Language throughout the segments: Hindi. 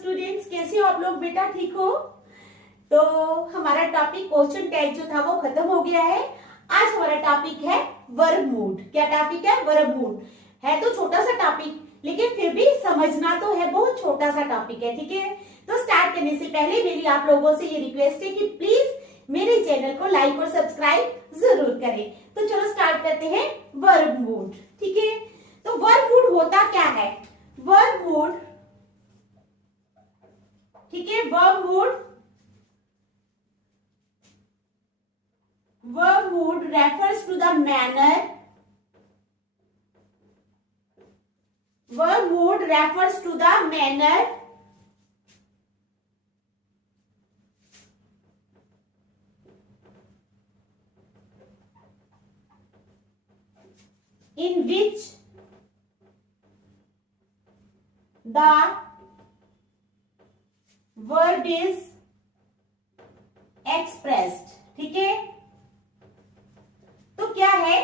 स्टूडेंट्स, कैसे हो आप लोग बेटा? ठीक हो? तो हमारा टॉपिक क्वेश्चन टैग जो था वो खत्म हो गया है। आज हमारा टॉपिक है वर्ब मूड। क्या टॉपिक है? Verb mood. है तो छोटा सा टॉपिक, लेकिन फिर भी समझना तो है, बहुत छोटा सा टॉपिक है। ठीक है, तो स्टार्ट करने से पहले मेरी आप लोगों से ये रिक्वेस्ट है कि प्लीज मेरे चैनल को लाइक और सब्सक्राइब जरूर करें। तो चलो स्टार्ट करते हैं वर्ब मूड। ठीक है, तो वर्ब मूड होता क्या है? वर्ब मूड, ठीक है, verb mood refers to the manner, verb mood refers to the manner in which the verb is expressed। ठीक है, तो क्या है?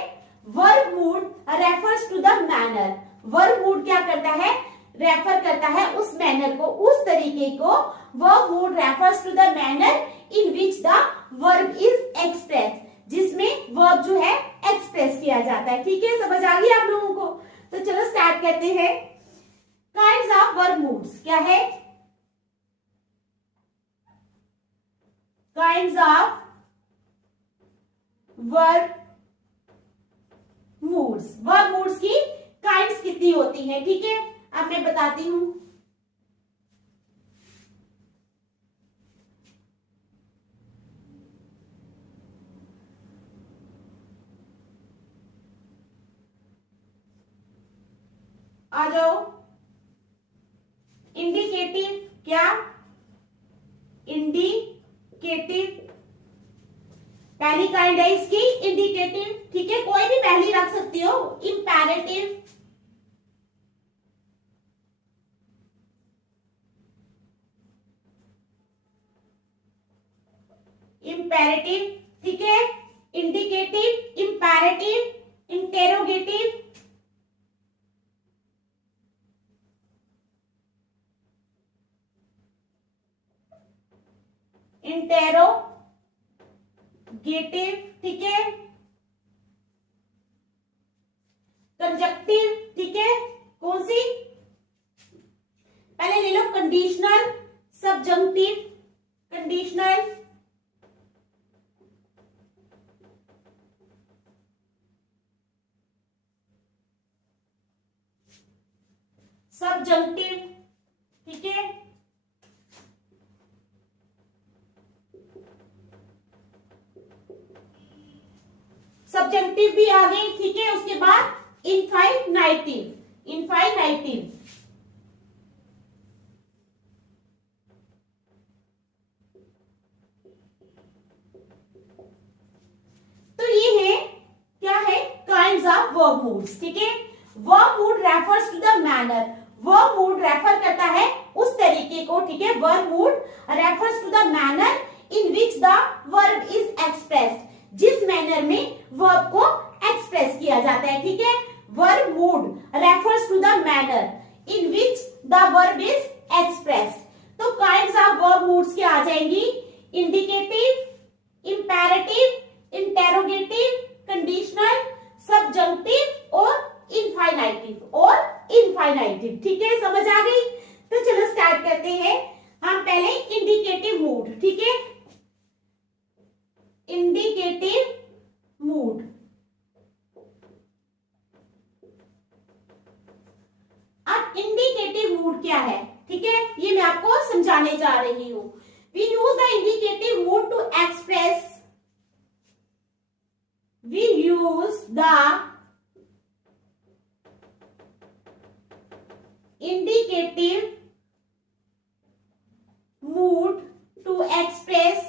Verb mood refers to the manner. Verb mood क्या करता है? रेफर करता है उस मैनर को, उस तरीके को। Verb mood refers to the manner in which the verb is express, जिसमें वर्ब जो है एक्सप्रेस किया जाता है। ठीक है, समझ आ गई आप लोगों को? तो चलो स्टार्ट करते हैं। काइंड्स ऑफ वर्ब मूड्स क्या है? Kinds of verb moods. Verb moods की काइंड्स कितनी होती हैं? ठीक है, अब मैं बताती हूं। आ जाओ। इंडिकेटिव, क्या? इंडिकेटिव पहली काइंड है इसकी, इंडिकेटिव। ठीक है, कोई भी पहली रख सकती हो। इंपैरेटिव, इंपैरेटिव, ठीक है, इंडिकेटिव, इंपैरेटिव, इंटेरोगेटिव, इंटेरोगेटिव, ठीक है, कंजक्टिव, ठीक है, कौन सी? पहले ले लो कंडीशनल, सबजंक्टिव, कंडीशनल, सबजंक्टिव, ठीक है, सब्जेक्टिव भी आ गई। ठीक है, उसके बाद इनफाइनाइटिव, इनफाइनाइटिव, तो ये है, क्या है? Kinds of verb moods. ठीक है, verb mood refers to the manner. Verb mood refer करता है उस तरीके को। ठीक है, verb mood refers to the manner in which the verb is expressed, जिस मैनर में वर्ब को एक्सप्रेस किया जाता है। ठीक है, verb mood refers to the manner in which the verb is expressed. तो काइंड्स ऑफ वर्ब मूड्स क्या आ जाएंगी? इंडिकेटिव, इंपैरेटिव, इंटेरोगेटिव, कंडीशनल, सबजंक्टिव और इनफाइनाइटिव। ठीक है, समझ आ गई? तो चलो स्टार्ट करते हैं। हम पहले इंडिकेटिव मूड, ठीक है, इंडिकेटिव मूड। अब इंडिकेटिव मूड क्या है? ठीक है, ये मैं आपको समझाने जा रही हूं। We use the indicative mood to express, we use the indicative mood to express,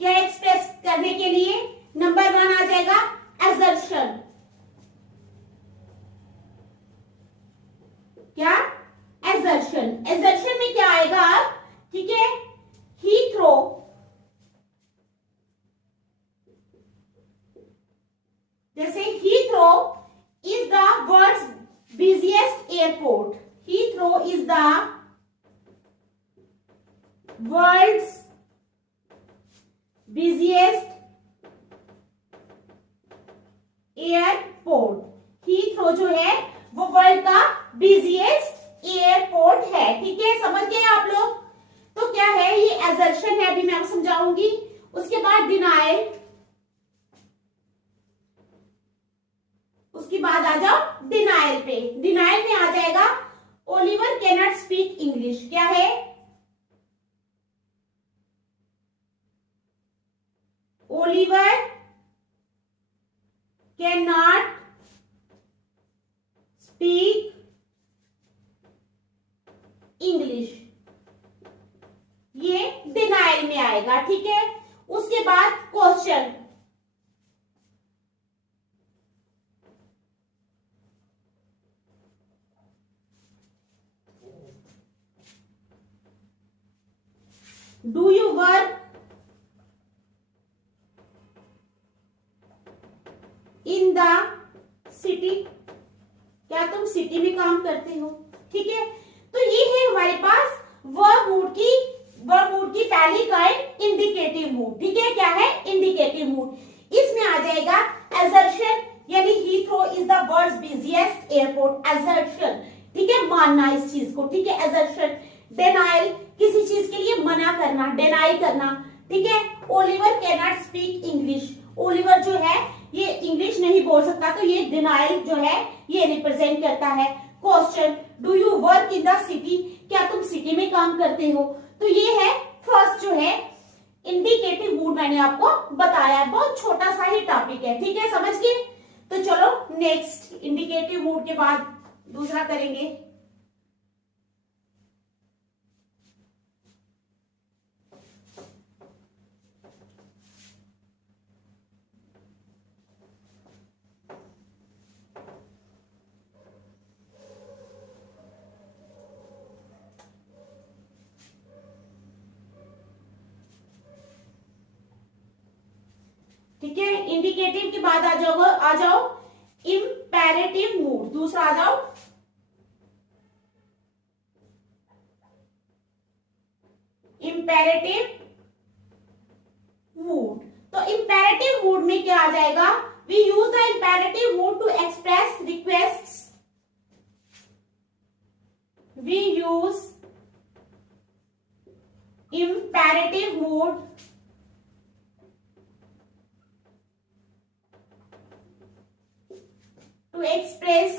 क्या एक्सप्रेस करने के लिए? नंबर 1 आ जाएगा एजर्शन। क्या? एजर्शन। एजर्शन में क्या आएगा अब? ठीक है, ही थ्रो, जैसे Heathrow is the world's busiest airport. Heathrow Heathrow is the world's busiest airport. Heathrow जो है वो वर्ल्ड का बिजिएस्ट एयरपोर्ट है। ठीक है, समझ गए आप लोग? तो क्या है ये एजर्शन है, अभी मैं आपको समझाऊंगी। उसके बाद डिनायल, उसके बाद आ जाओ डिनायल पे। डिनायल में आ जाएगा Oliver can not speak English. क्या है? Oliver can not speak English, ये डिनायल में आएगा। ठीक है, उसके बाद question, do you work in the city? क्या तुम सिटी में काम करते हो? ठीक है, तो ये है हमारे पास वर्ब मूड की पहली काइंड इंडिकेटिव मूड। ठीक है, क्या है? Indicative mood. इसमें आ जाएगा एजर्शन, यानी Heathrow is the world's busiest airport. Assertion, ठीक है, मानना इस चीज को। ठीक है, एजर्शन। डिनायल, किसी चीज के लिए मना करना, डिनाई करना। ठीक है, Oliver can not speak English, Oliver जो है ये इंग्लिश नहीं बोल सकता, तो ये डिनायल जो है ये रिप्रेजेंट करता है। Question, do you work in the city? क्या तुम सिटी में काम करते हो? तो ये है फर्स्ट जो है इंडिकेटिव मूड, मैंने आपको बताया। बहुत छोटा सा ही टॉपिक है। ठीक है, समझ गए? तो चलो नेक्स्ट, इंडिकेटिव मूड के बाद दूसरा करेंगे। ठीक है, इंडिकेटिव के बाद आ जाओ इंपेरेटिव मूड। दूसरा आ जाओ इंपेरेटिव मूड। तो इंपेरेटिव मूड में क्या आ जाएगा? We use the imperative mood to express requests. वी यूज imperative mood to express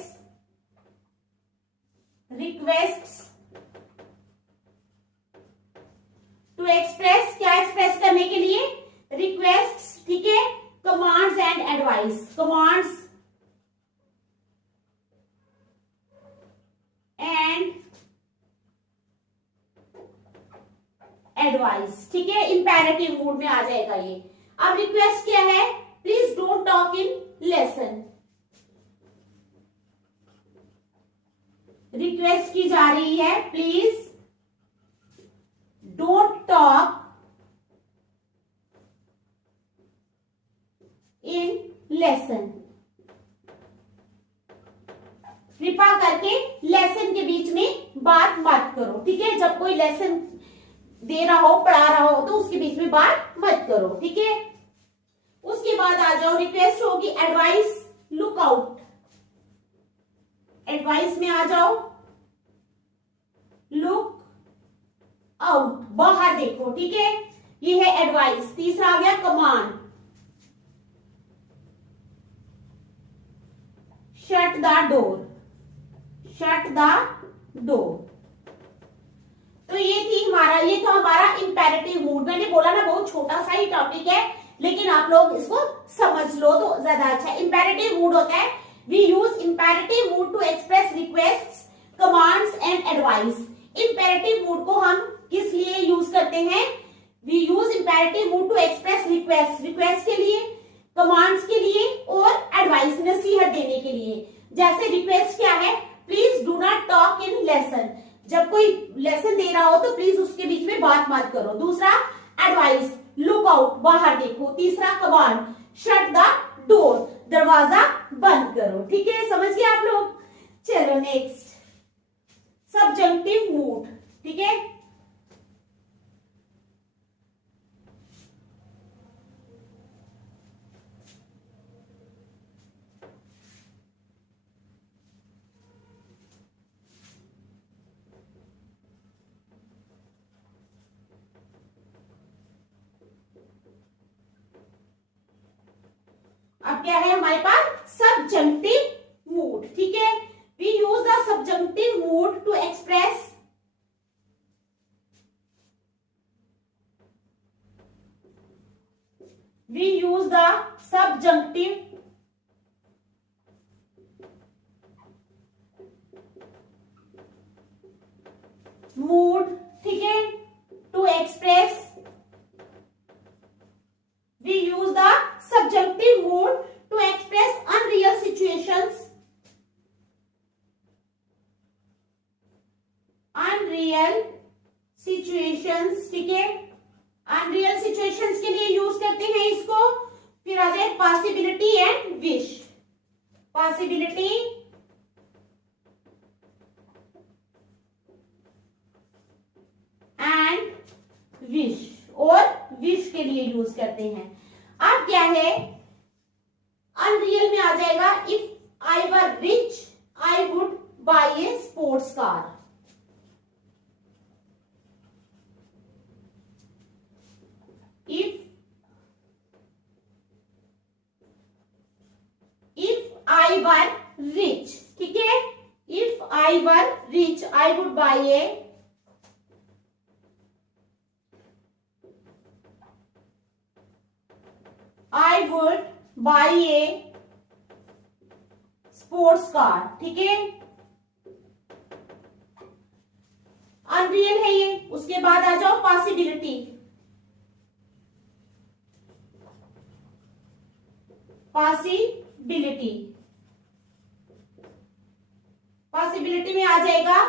requests, to express, क्या एक्सप्रेस करने के लिए? रिक्वेस्ट्स। ठीक है, commands and advice, commands and advice. ठीक है, इंपेरेटिव मूड में आ जाएगा ये। अब रिक्वेस्ट क्या है? Please don't talk in lesson. Request की जा रही है, please don't talk in lesson. कृपा करके लेसन के बीच में बात मत करो। ठीक है, जब कोई लेसन दे रहा हो, पढ़ा रहा हो, तो उसके बीच में बात मत करो। ठीक है, उसके बाद आ जाओ, रिक्वेस्ट होगी एडवाइस, लुक आउट। एडवाइस में आ जाओ, लुक आउट, बाहर देखो। ठीक है, ये है एडवाइस। तीसरा आ गया command, shut the door, shut the door. तो ये था हमारा इंपेरेटिव मूड। मैंने बोला ना बहुत छोटा सा ही टॉपिक है, लेकिन आप लोग इसको समझ लो तो ज्यादा अच्छा है। इंपेरेटिव मूड होता है, we use imperative mood to express requests, commands and advice. Imperative mood को हम किस लिए यूज करते हैं? We use imperative mood to express request, request के लिए, कमांड्स के लिए और एडवाइस, नसीहत देने के लिए। जैसे रिक्वेस्ट क्या है? Please do not talk in lesson, जब कोई लेसन दे रहा हो तो प्लीज उसके बीच में बात मत करो। दूसरा एडवाइस, लुक आउट, बाहर देखो। तीसरा कमांड, शट द डोर, दरवाजा बंद करो। ठीक है, समझ गए आप लोग? चलो नेक्स्ट, सबजंक्टिव मूड, ठीक है। अब क्या है हमारे पास सबजंक्टिव मूड, ठीक है। We use the subjunctive mood to express subjunctive mood, ठीक है, to express we use the subjunctive mood to express unreal situations, ठीक है। अनरियल सिचुएशंस के लिए यूज करते हैं इसको। फिर आ जाए possibility and wish, possibility and wish, और विश के लिए यूज करते हैं। अब क्या है, अनरियल में आ जाएगा, if I were rich I would buy A sports car. If I were rich, ठीक है, if I were rich I would buy A I would buy a sports car, ठीक है। अनरियल है ये। उसके बाद आ जाओ पॉसिबिलिटी, पॉसिबिलिटी, पॉसिबिलिटी में आ जाएगा,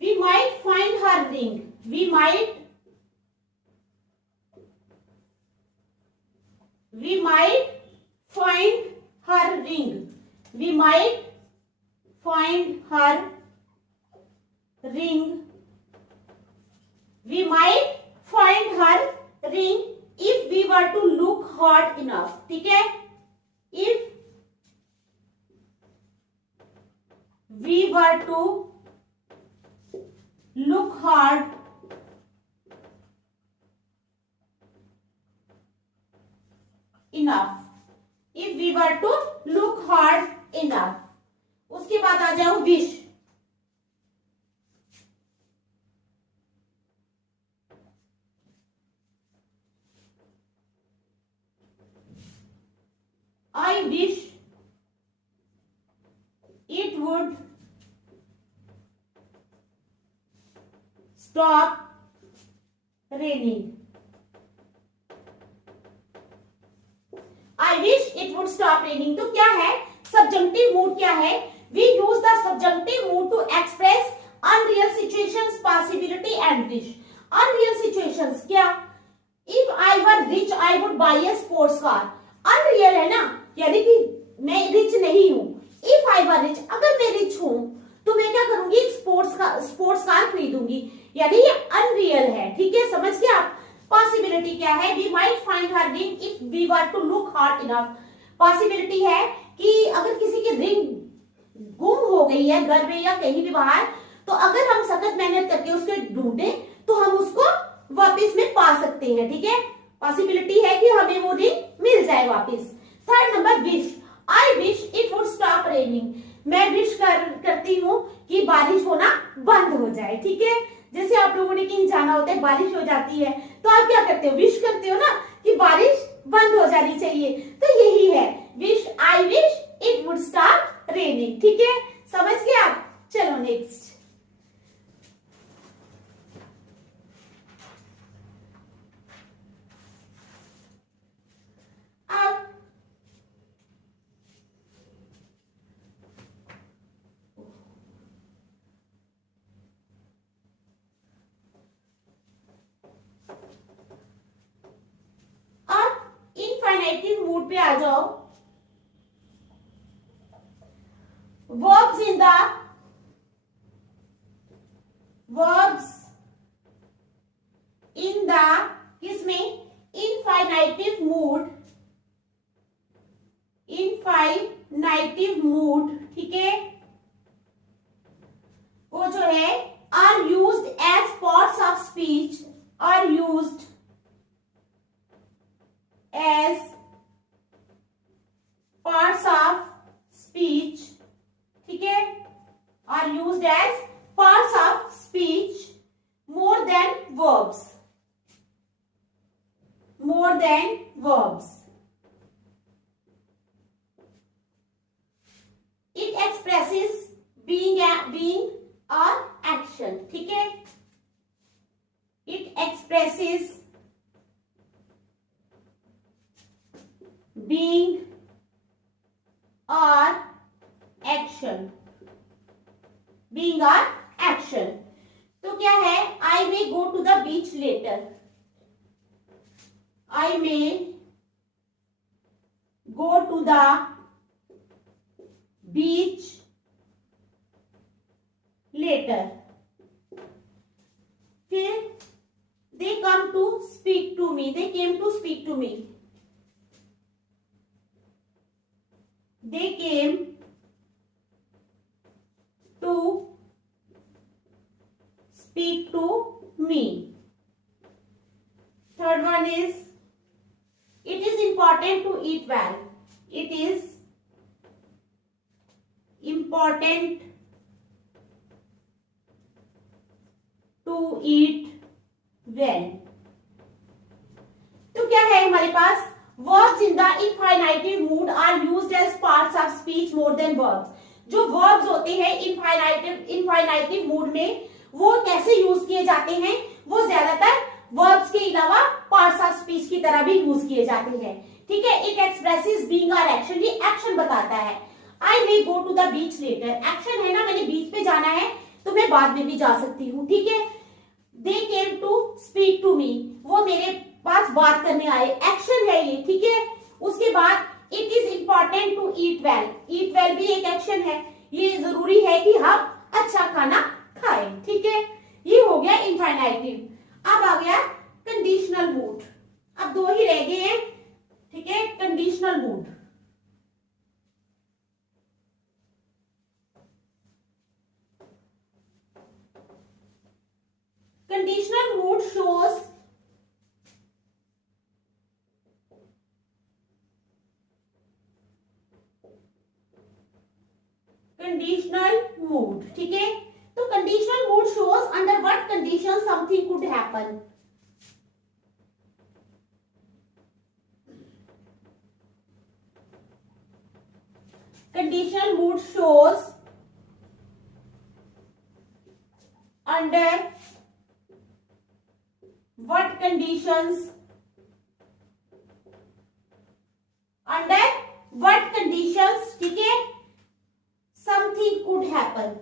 we might find her ring, we might find her ring, we might find her ring, we might find her ring if we were to look hard enough, ठीक है। if we were to look hard enough, if we were to look hard enough। उसके बाद आ जाओ wish, I wish it would stop raining, I wish it would stop raining। तो क्या है, सबजंक्टिव मूड क्या है, we use the subjunctive mood to express unreal situations, possibility and wish। unreal situations क्या, if I were rich I would buy a sports car। unreal है ना, यानी कि मैं रिच नहीं हूं। if I were rich, अगर मैं रिच हूं तो मैं क्या करूंगी, एक स्पोर्ट्स कार खरीदूंगी, यानी ये अनरियल है, ठीक है, समझ गए आप। पॉसिबिलिटी क्या है, we might find her ring if we were to look hard enough. Possibility है कि अगर किसी की रिंग गुम हो गई है घर में या कहीं भी बाहर, तो अगर हम सख्त मेहनत करके उसको ढूंढे तो हम उसको वापस में पा सकते हैं, ठीक है। पॉसिबिलिटी है कि हमें वो रिंग मिल जाए वापस। Third number wish, I wish it would stop raining, मैं विश करती हूँ कि बारिश होना बंद हो जाए, ठीक है। जैसे आप लोगों ने कहीं जाना होता है, बारिश हो जाती है, तो आप क्या करते हो, विश करते हो ना कि बारिश बंद हो जानी चाहिए। तो यही है wish, I wish it would stop raining, ठीक है, समझ गए आप। चलो नेक्स्ट, इनफाइनाइटिव मूड पे आ जाओ। verbs in the verbs in the किसमें infinitive mood, infinitive mood, ठीक है, वो जो है are used as parts of speech, are used as parts of speech, ठीक है, are used as parts of speech more than verbs, more than verbs. It expresses being or action, ठीक है, it expresses being or action, being or action. तो क्या है, I may go to the beach later, I may go to the beach later. फिर they come to speak to me, they came to speak to me, they came to speak to me. Third one is it is important to eat well, it is important to eat well. तो क्या है हमारे पास, verbs in the infinitive mood are used as parts of speech more than verbs. जो verbs होते हैं infinitive mood में वो कैसे यूज किए जाते हैं, वो ज्यादातर verbs के अलावा parts of speech की तरह भी यूज किए जाते हैं, ठीक है. It expresses being or action, ये action बताता है. I may go to the beach later, action है ना, मैंने बीच पे जाना है तो मैं बाद में भी जा सकती हूँ, ठीक है. They came to speak to me, वो मेरे पास बात करने आए, एक्शन है ये, ठीक है. उसके बाद it is important to eat well, eat well भी एक एक्शन है, ये जरूरी है कि हम अच्छा खाना खाएं, ठीक है. ये हो गया इनफाइनाइटिव. अब आ गया कंडीशनल मूड, अब दो ही रह गए हैं, ठीक है. Conditional mood, conditional mood shows conditional mood, ठीक है. तो conditional mood shows under what conditions something could happen. Conditional mood shows under what conditions, under what conditions, ठीक है, something could happen.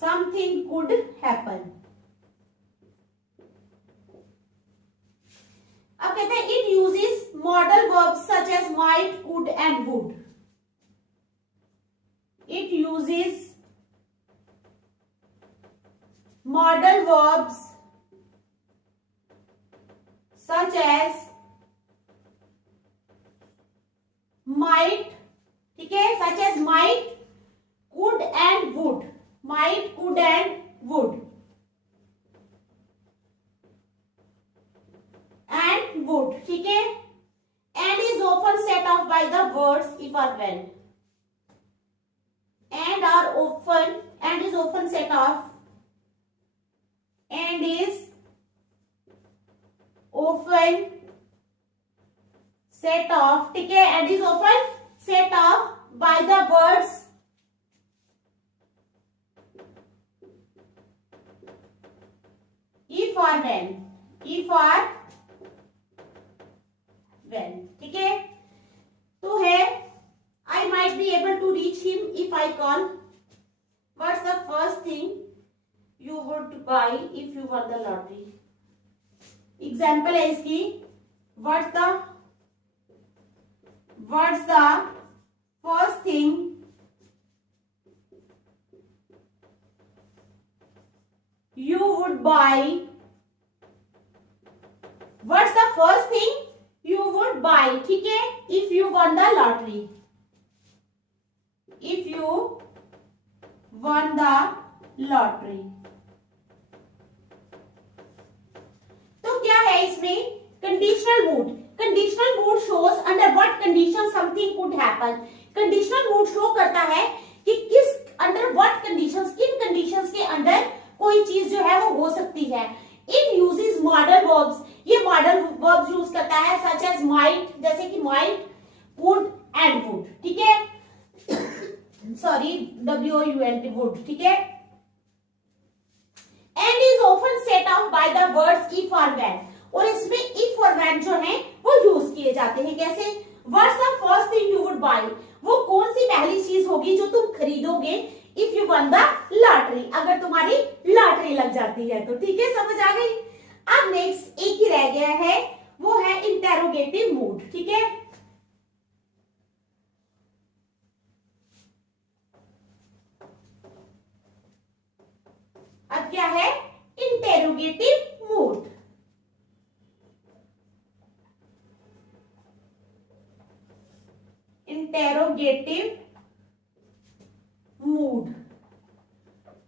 Something could happen. अब कहते हैं it uses modal verbs such as might, could and would. It uses modal verbs such as might, ठीक है, such as might, could and would, might, could and would, and would, ठीक है. And is often set off by the words if or when. And are often, and is often set off, and is often set off, ठीक है, and is often set off by the words if or when, if or when, ठीक है. तो है I might be able to reach him if I call. What's the first thing you would buy if you won the lottery? Example है इसकी. What's the first thing you would buy, what's the first thing you would buy, ठीक है, if you won the lottery, if you won the lottery। तो क्या है इसमें, conditional mood. Conditional mood shows under what condition something could happen. Conditional mood show करता है कि किस अंडर व्हाट कंडीशंस, किन कंडीशंस के अंडर कोई चीज जो है वो हो सकती है। इट यूजेस मॉडल वर्ब्स, ये मॉडल वर्ब्स यूज करता है, सच एज माइट, जैसे कि माइट, वुड एंड वुड, ठीक है, सॉरी WOULD वुड, ठीक है। And is often set of by the words if और व्हेन, और इसमें इफ और व्हेन जो है वो यूज किए जाते हैं। कैसे, what's the first thing you would buy, वो कौन सी पहली चीज होगी जो तुम खरीदोगे if you one the lottery, अगर तुम्हारी लॉटरी लग जाती है तो, ठीक है, समझ आ गई। अब नेक्स्ट एक ही रह गया है, वो है इंटेरोगेटिव मूड, ठीक है। अब क्या है, इंटेरोगेटिव मूड। इंटेरोगेटिव मूड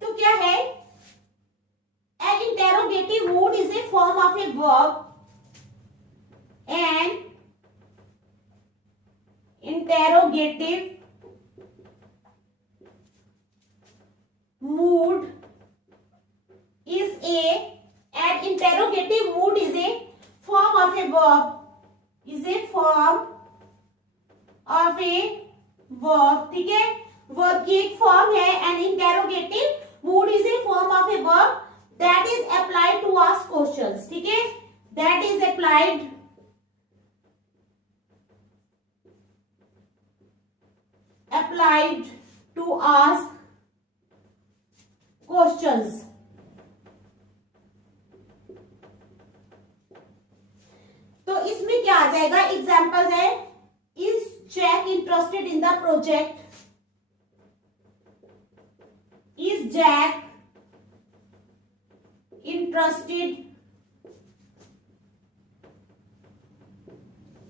तो क्या है, an interrogative mood is a form of a verb, and interrogative mood is an interrogative mood is a form of a verb, is a form of a verb, ठीक है, वर्ब की एक फॉर्म है। And interrogative mood is a form of a verb that is applied to ask questions, ठीक है, that is applied to ask questions. तो इसमें क्या आ जाएगा, एग्जांपल्स है, is Jack interested in the project, is Jack interested,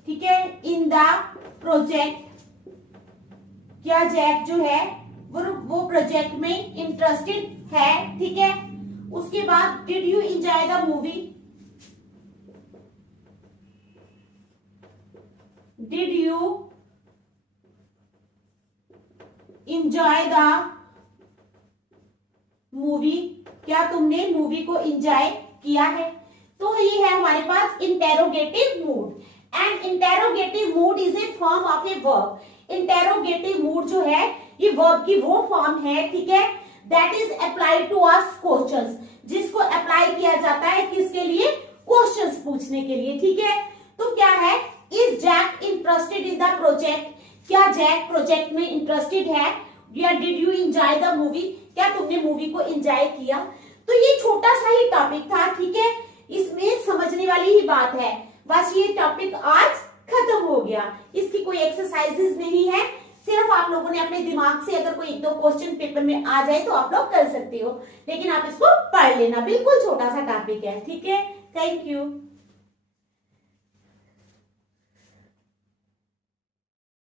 ठीक है, in the project, क्या जैक जो है वो प्रोजेक्ट में इंटरेस्टेड है, ठीक है। उसके बाद did you enjoy the movie, did you enjoy the movie, क्या तुमने मूवी को एंजॉय किया है। तो ये है हमारे पास interrogative mood. And interrogative mood is a form of a verb. Interrogative mood जो है ये वर्ब की वो फॉर्म है, ठीक है, that is applied to ask questions, जिसको अप्लाई किया जाता है किसके लिए, क्वेश्चंस पूछने के लिए, ठीक है। तो क्या है, is Jack interested in the project, क्या जैक प्रोजेक्ट में इंटरेस्टेड है, या did you enjoy the movie, क्या तुमने मूवी को एंजॉय किया। तो ये छोटा सा ही टॉपिक था, ठीक है, इसमें समझने वाली ही बात है, बस ये टॉपिक आज खत्म हो गया। इसकी कोई एक्सरसाइजेस नहीं है, सिर्फ आप लोगों ने अपने दिमाग से अगर कोई एक दो क्वेश्चन पेपर में आ जाए तो आप लोग कर सकते हो, लेकिन आप इसको पढ़ लेना, बिल्कुल छोटा सा टॉपिक है, ठीक है। Thank you.